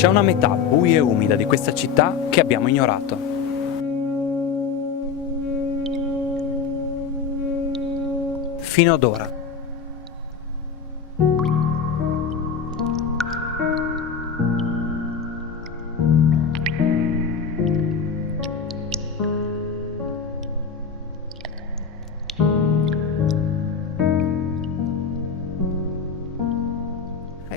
C'è una metà buia e umida di questa città che abbiamo ignorato. Fino ad ora.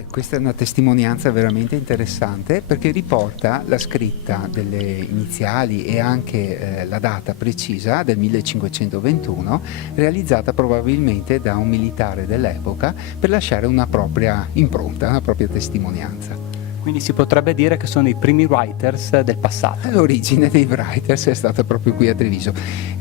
Questa è una testimonianza veramente interessante perché riporta la scritta delle iniziali e anche la data precisa del 1521, realizzata probabilmente da un militare dell'epoca per lasciare una propria impronta, una propria testimonianza. Quindi si potrebbe dire che sono i primi writers del passato. L'origine dei writers è stata proprio qui a Treviso.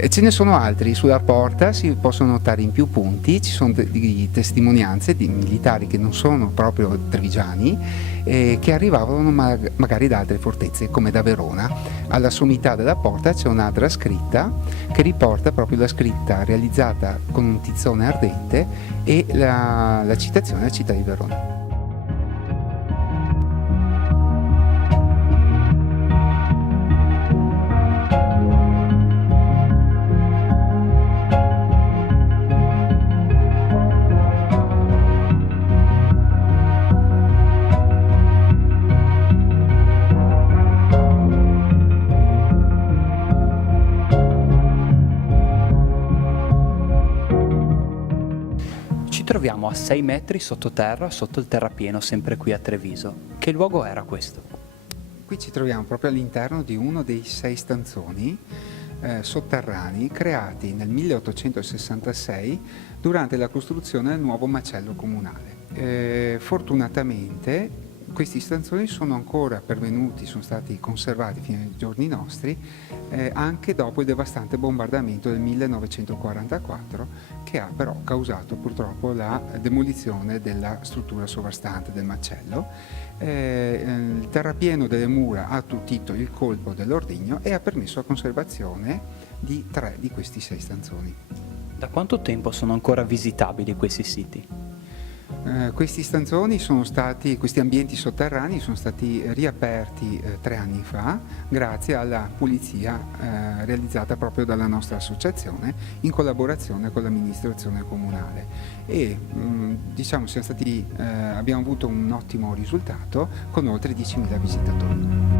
Ce ne sono altri sulla porta, si possono notare in più punti, ci sono di testimonianze di militari che non sono proprio trevigiani, che arrivavano magari da altre fortezze come da Verona. Alla sommità della porta c'è un'altra scritta che riporta proprio la scritta realizzata con un tizzone ardente e la citazione alla città di Verona. Ci troviamo a 6 metri sottoterra, sotto il terrapieno, sempre qui a Treviso. Che luogo era questo? Qui ci troviamo proprio all'interno di uno dei 6 stanzoni sotterranei creati nel 1866 durante la costruzione del nuovo macello comunale. Fortunatamente questi stanzoni sono ancora pervenuti, sono stati conservati fino ai giorni nostri, anche dopo il devastante bombardamento del 1944, che ha però causato purtroppo la demolizione della struttura sovrastante del macello. Il terrapieno delle mura ha attutito il colpo dell'ordigno e ha permesso la conservazione di 3 di questi 6 stanzoni. Da quanto tempo sono ancora visitabili questi siti? Questi stanzoni questi ambienti sotterranei sono stati riaperti 3 anni fa grazie alla pulizia realizzata proprio dalla nostra associazione in collaborazione con l'amministrazione comunale e diciamo abbiamo avuto un ottimo risultato con oltre 10.000 visitatori.